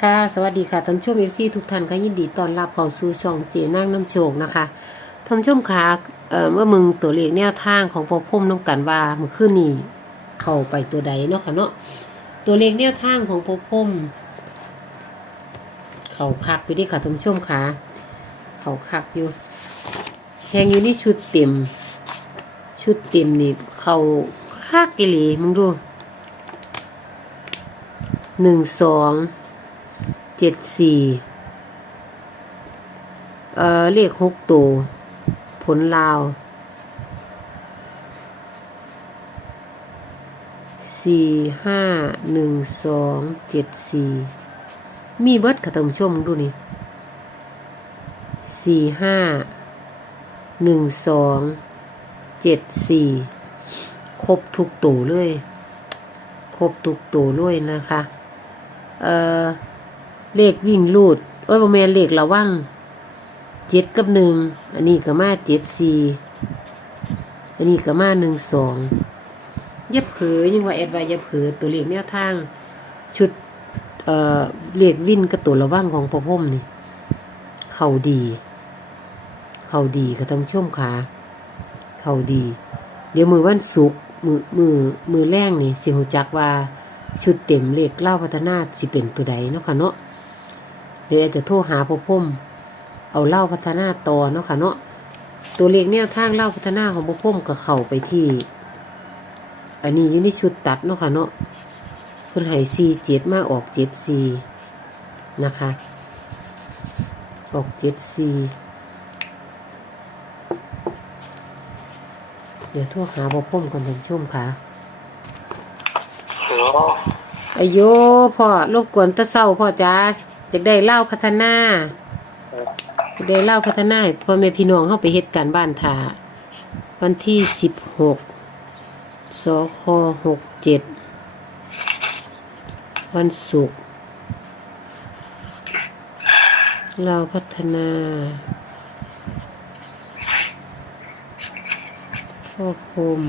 ค่ะ สวัสดีค่ะท่านชมเอฟซีทุกท่านค่ะยินดีต้อนรับเข้าสู่ช่องเจนั่งน้ำโชคนะคะท่านชมค่ะเอ่อเมื่อมึงตัวเลขแนวทางของพอพุ่มน้องกันว่าเมื่อคืนนี้เข้าไปตัวใดเนาะค่ะเนาะตัวเลขแนวทางของพอพุ่มเขาคักอยู่ดิค่ะท่านชมค่ะเขาคักอยู่แข่งอยู่นี่ชุดเต็ม ชุดเต็มนี่เขาคักกิลีมึงดูหนึ่งสอง เจ็ดสี่เอ่อเลขหกตัวผลลาวสี่ห้าหนึ่งสองเจ็ดสี่มีเบิดค่ะท่านผู้ชมดูนี่สี่ห้าหนึ่งสองเจ็ดสี่ครบทุกตัวเลย ครบทุกตัวเลยนะคะ เอ่อ เลขวิ่งลูดโอ้ยบ่แมนเลขระวังเจ็ดกับหนึ่งอันนี้ก็มาเจ็ดสี่อันนี้ก็มาหนึ่งสองยับเผลอยังว่าแอดว่ายับเผลอตัวเลขแนวทาง ชุดเอ่อเลขวิ่นกับตัวระวังของพ่อพ่มนี่ เข้าดี เข้าดีค่ะท่านผู้ชมค่ะเข้าดี เดี๋ยวมือวันศุกมือมือมือแรงนี่สิหูจักว่าชุดเต็มเลขเล่าพัฒนาสิเป็นตัวใดเนาะค่ะเนาะ เดี๋ยวอาจจะโทรหาพ่อพ่มเอาเล่าพัฒนาต่อเนาะค่ะเนาะตัวเลขแนวทางเล่าพัฒนาของพ่อพ่มก็เข้าไปที่ อันนี้อยู่ในชุดตัดเนาะค่ะเนาะเพิ่นให้ซีเจ็ดมาออกเจ็ดซีนะคะ ออกเจ็ดซีเดี๋ยวโทรหาพ่อพ่มก่อนท่านผู้ชมค่ะฮัลโหลอายุพ่อรบกวนตะเศร้าพ่อจ้า จะได้เล่าพัฒนาจะได้เล่าพัฒนาให้พ่อแม่พี่น้องเข้าไปเฮ็ดการบ้านถาวันที่สิบหกสคหกเจ็ดวันศุกร์เราพัฒนาพ่อพรหม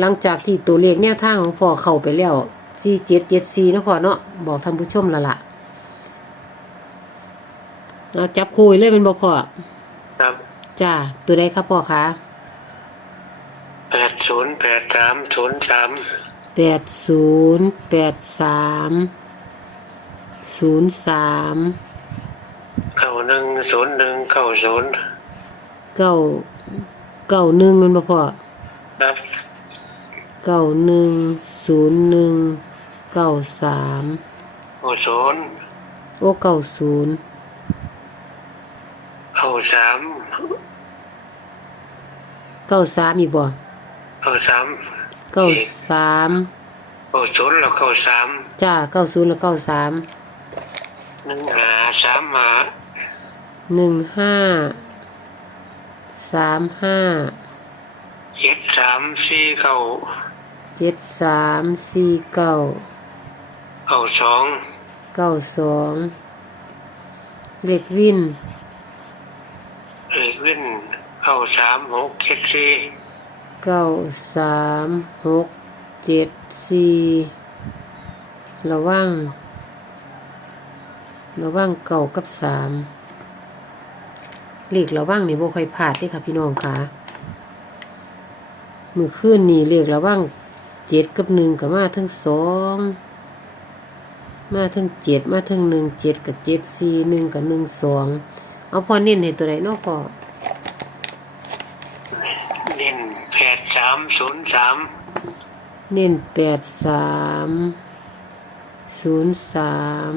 หลังจากที่ตัวเลขแนวทางของพ่อเข้าไปแล้วสี่เจ็ดเจ็ดสี่นาะพ่อเนาะบอกท่านผู้ชมและละเอาจับคุยเลยเป็นบอกพ่อครับจ้าตัวใดครับพ่อคะแปดศูนย์แปดสามศูนย์สามแปดศูนย์แปดสามศูนย์สามเก้าหนึ่งศูนย์หนึ่งเก้าศูนย์เก้าเก้าหนึ่งมันบ่พ่อครับ เก้าหนึ่งศูนย์หนึ่งเก้าสามเก้าศูนย์โอ้เก้าศูนย์เก้าสามเก้าสามอีกบ่เก้าสามเก้าสามเก้าศูนย์แล้วเก้าสามจ้าเก้าศูนย์แล้วเก้าสามหนึ่งหาสามหาหนึ่งห้าสามห้าเจ็ดสามสี่เก้า เจ็ดสามสี่เก้าเก้าสองเก้าสองเลขวินเอกวินเก้าสามหกเจ็ดสี่เก้าสามหกเจ็ดสี่ระวังระวังเก้ากับสามเลขระวังนี่บ่ค่อยพลาดเด้ค่ะพี่น้องค่ะมือคืนนี่เลขระวัง เจ็ดกับหนึ่งกับมาทั้งสองมาทั้งเจ็ดมาทั้งหนึ่งเจ็ดกับเจ็ดสี่หนึ่งกับหนึ่งสองเอาพอเน้นให้ตัวใดเนาะพอเด่นแปดสามศูนย์สามเน้นแปดสามศูนย์สาม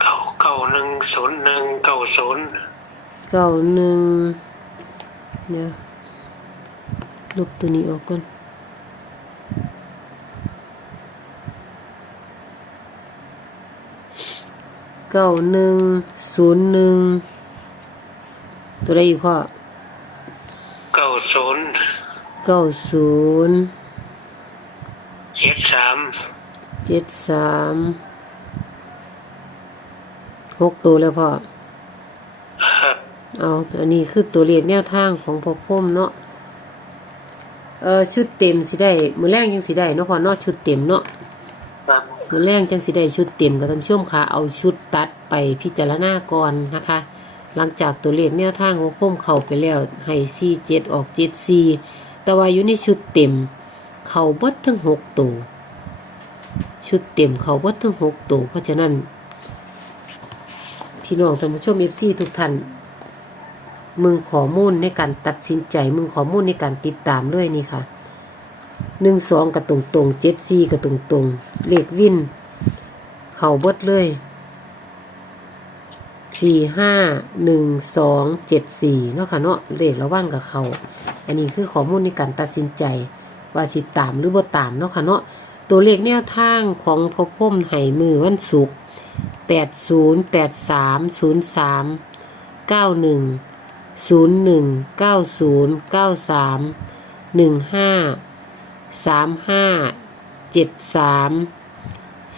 เก้าเก้าหนึ่งศูนย์หนึ่งเก้าศูนย์เก้าหนึ่งเนี่ยลบตัวนี้ออกก่อน เก้าหนึ่งศูนย์หนึ่งตัวใดอีกพ่อเก้าศูนย์เก้าศูนย์เจ็ดสามเจ็ดสามหกตัวแล้วพ่อครับเอาอันนี้คือตัวเลขแนวทางของพ่อพุ่มเนาะเออชุดเต็มสิได้มือแรกยังสิได้เนาะพ่อเนาะชุดเต็มเนาะครับ มือแรกจังสิได้ชุดเต็มกับท่านผู้ชมค่ะ เอาชุดตัดไปพิจารณาก่อนนะคะ หลังจากตัวเลขแนวทางของพุ่มเข้าไปแล้วให้ซีเจ็ดออกเจ็ดซีแต่ว่าอยู่ในชุดเต็ม เข่าบดทั้งหกตัวชุดเต็มเขาบดทั้งหกตัวเพราะฉะนั้นพี่น้องท่านผู้ชมเอฟซีทุกท่านมึงขอมูลในการตัดสินใจ มึงขอมูลในการติดตามด้วยนี่ค่ะ หนึ่งสองกับตรงตรงเจ็ดสี่กับตรงตรงเลขวิน เข่าเบิดเลยสี่ห้าหนึ่งสองเจ็ดสี่เนาะค่ะเนาะเลขระว่างกับเขาอันนี้คือข้อมูลในการตัดสินใจ ว่าสิตามหรือบ่ตามเนาะค่ะเนาะตัวเลขแนวทางของพอพ่มไห่มือวันศุกร์แปดศูนย์แปดสามศูนย์สามเก้าหนึ่งศูนย์หนึ่งเก้าศูนย์เก้าสามหนึ่งห้า สามห้าเจ็ดสาม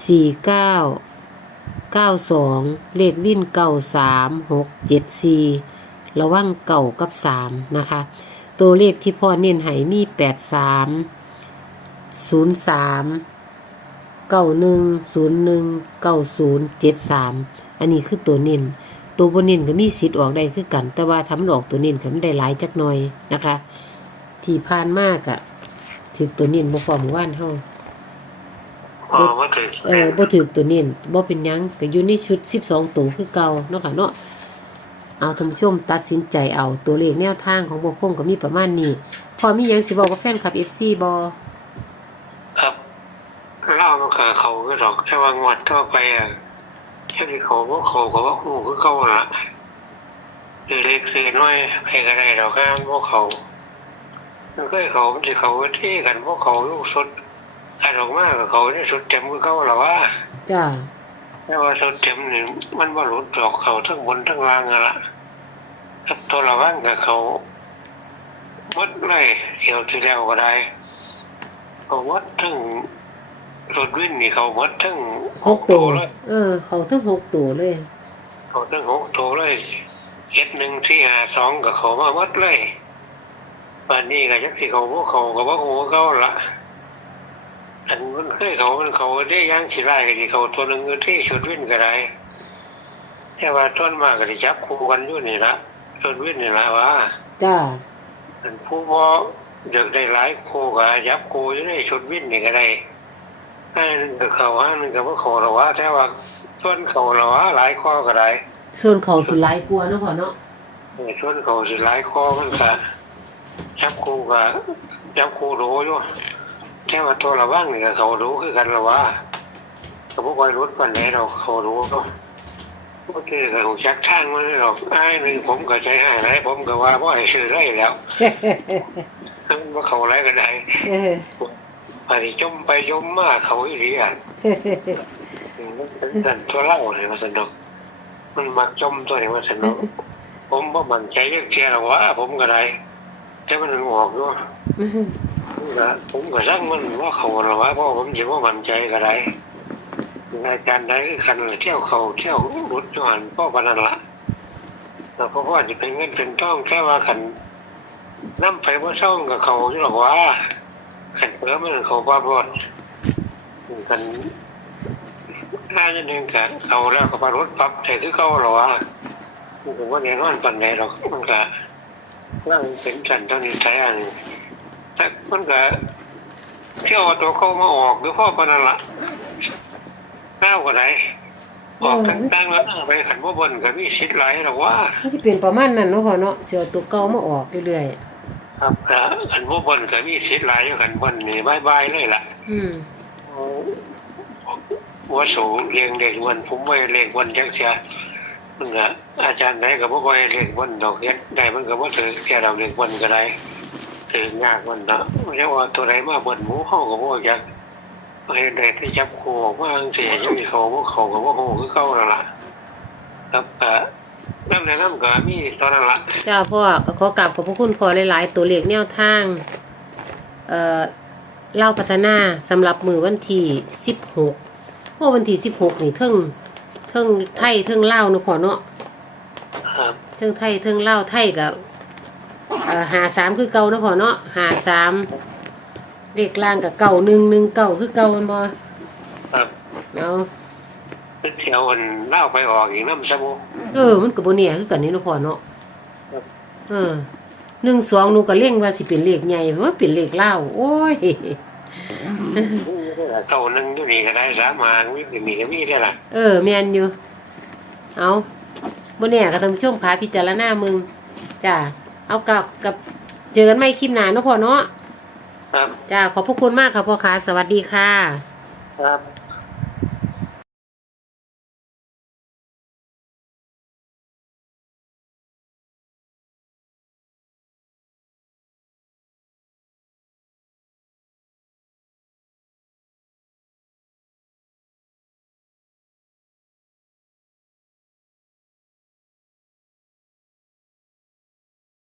สี่เก้าเก้าสองเลขวิ่นเก้าสามหกเจ็ดสี่ระว่างเก่ากับสามนะคะ ตัวเลขที่พ่อเน้นให้มีแปดสามศูนย์สามเก้าหนึ่งศูนย์หนึ่งเก้าศูนย์เจ็ดสามอันนี้คือตัวเน้นตัวบนเน้นก็มีสิทธิ์ออกได้คือกัน แต่ว่าทำมันออกตัวเน้นก็มันได้หลายจักหน่อยนะคะ ที่ผ่านมากอะ ถือตัวเน้นบ่พอหมู่บ้านเฮาพอว่าถึงเออบ่ถือตัวเน้นบ่เป็นหยังก็อยู่ในชุด12ตัวคือเก่าเนาะค่ะเนาะเอาท่านผู้ชมตัดสินใจเอาตัวเลขแนวทางของบ่พงก็มีประมาณนี้พอมีหยังสิบอกกับแฟนคลับ FC บ่ครับเล่ามากับเขาก็ดอกแค่ว่างวดต่อไปอะแค่ที่เขาว่าเขาก็ว่าหูคือเขาละคือเล็กคือน้อยไปก็ได้ดอกงานพวกเขา มันก็เขามันจะเขาที่กันพวกเขาลูกสุดอันออกมากับเขาที่สุดเต็มคือเขาหรอว่าจ้าแต่ว่าสุดเต็มนี่มันว่าหลุดดอกเขาทั้งบนทั้งล่างอะละตัวเระว่างกับเขาวัดเลยเที่ยวที่แล้วก็ได้เขาวัดทั้งรถวิ่งนี่เขาวัดทั้งหกตัวเลยเออ เขาทั้งหกตัวเลย เขาทั้งหกตัวเลยเอ็ดหนึ่งที่หาสองกับเขามาวัดเลย วันนี้ก็ยักที่เขาพวกเขากับว่าหัวเขาละอันมันเคยเขามันเขาได้ย่างสิไล่กันที่เขาตัวหนึ่งที่ชุดวิ่งก็ได้แต่ว่าต้นมากก็ได้จับคู่กันอยู่นี่ละต้นวิ่งนี่ละว่าจ้าอันผู้บ่เด็กได้หลายคู่ก็จับคู่อยู่ในชุดวิ่งนี่ก็ได้อันนึงก็เขาอันนึงก็บ่เขาหรอกว่าแต่ว่าต้นเขาหรอกว่าหลายข้อก็ได้ส่วนเขาสิหลายกลัวาเนาะพ่อเนาะเออต้นเขาสิหลายข้อมันก็ จับคู่ก็จับคู่รู้อยู่แต่ว่าตัวระว่างนี่ก็เขารู้คือกันละว่าก็บ่ค่อยรู้ปานใดดอกเขารู้ก็โอเคก็คงชักช่างมันหรอกไอ้หนึ่งผมก็ใจหายไรผมก็ว่าว่าให้ซื้อไรแล้วว่าเขาไรก็ได้เออไปจมไปจมมาเขาอีหลีอะนั่นตัวเล่าเลยมาสนุกมันมักจมตัวนี้มาสนุกผมว่ามันใจเรียกเชียร์หรอว่าผมก็ได้ แต่มันออกด้วยผมก็สั่งมันว่าเขาหรอว่าเพราะผมเห็นว่ามันใจก็ได้รายการได้คือคันเที่ยวเขาเที่ยวรุดจวนพ่อปนันละแล้วเพราะว่าจะเป็นเงินเป็นต้องแค่ว่าขันน้ำไฟว่าช่องกับเขาที่หรอกว่าขันเพิ่มมันเขาบ้าบอดกันน่าจะหนึ่งกันเขาแล้วก็ปารถปรับแต่คือเขาหรอว่าผมว่าแน่นอนปันไหนหรอกมันก็ นั่งเป็นกันเท่านี้ใช้อันแต่มันก็เที่ยวเอาตัวเขามาออกหรือพ่อปนันละข้าวก็ได้ออกต่างๆแล้วนั่งไปขันว่าบนกับมีชิดไหลหรอกว่ามันสิเป็นประมาณนั้นเนาะพ่อเนาะเสียวตัวเก่ามาออกเรื่อยครับก็ขันว่าบนกับมีชิดไหลอยู่ขันบนนี่บายบายเลยล่ะๆอืมว่าสูงเรียงเด็กวันผมไว้เรียงวันจักเสีย มันก็อาจารย์ไหนก็บ่ค่อเรียงวันดอกเฮ็ดได้มันก็บ่ถือแค่เราเรียงวันก็ได้ถือยากมันเนาะเรียกว่าตัวไหนมาบนหมูเฮาก็บ่อยากไปได้ที่จับคู่ออกมาจังซี่ยังมีเขาบ่เขาก็บ่ฮู้คือเก่านั่นล่ะครับก็น้ำแนะนำก็มีตอนนั้นล่ะจ้าพ่อก็ขอกราบขอบพระคุณพ่อหลายๆตัวเลขแนวทางเอ่อเล่าพัฒนาสำหรับมือวันที่สิบหกโอ้วันที่สิบหกนี่เทิง ทิงไทยเทิงเล่าวเนาะพ่อเนาะครับเทิงไทยเทิงเล่าวไทยกับเอ่อหาสามคือเก่าเนาะพ่อเนาะหาสามเลขล่างกับเก่าหนึ่งหนึ่งเก่าคือเก่ามันบ่ครับเอาเป็นเที่ยวมันเล่าไปออกอีกน้ำสมุเออมันกับโบเนี่ยคือกันนี่เนาะพ่อเนาะครับ เออหนึ่งสองหนูก็เล่งว่าสิเป็นเลขใหญ่ว่าเป็นเลขเล่าวโอ้ย เก่าหนึงอยู่นี่ก็ได้สามหางมีก็มีก็มีได้ล่ะเออแมนอยู่เอาบนเนี่ยกับท่านผู้ชมค่ะพิจารณามึงจ้าเอากับกับเจอกันไม่คลิปหนาเนาะพ่อเนาะครับจ้าขอบพระคุณมากค่ะพ่อค่ะสวัสดีค่ะ ครับ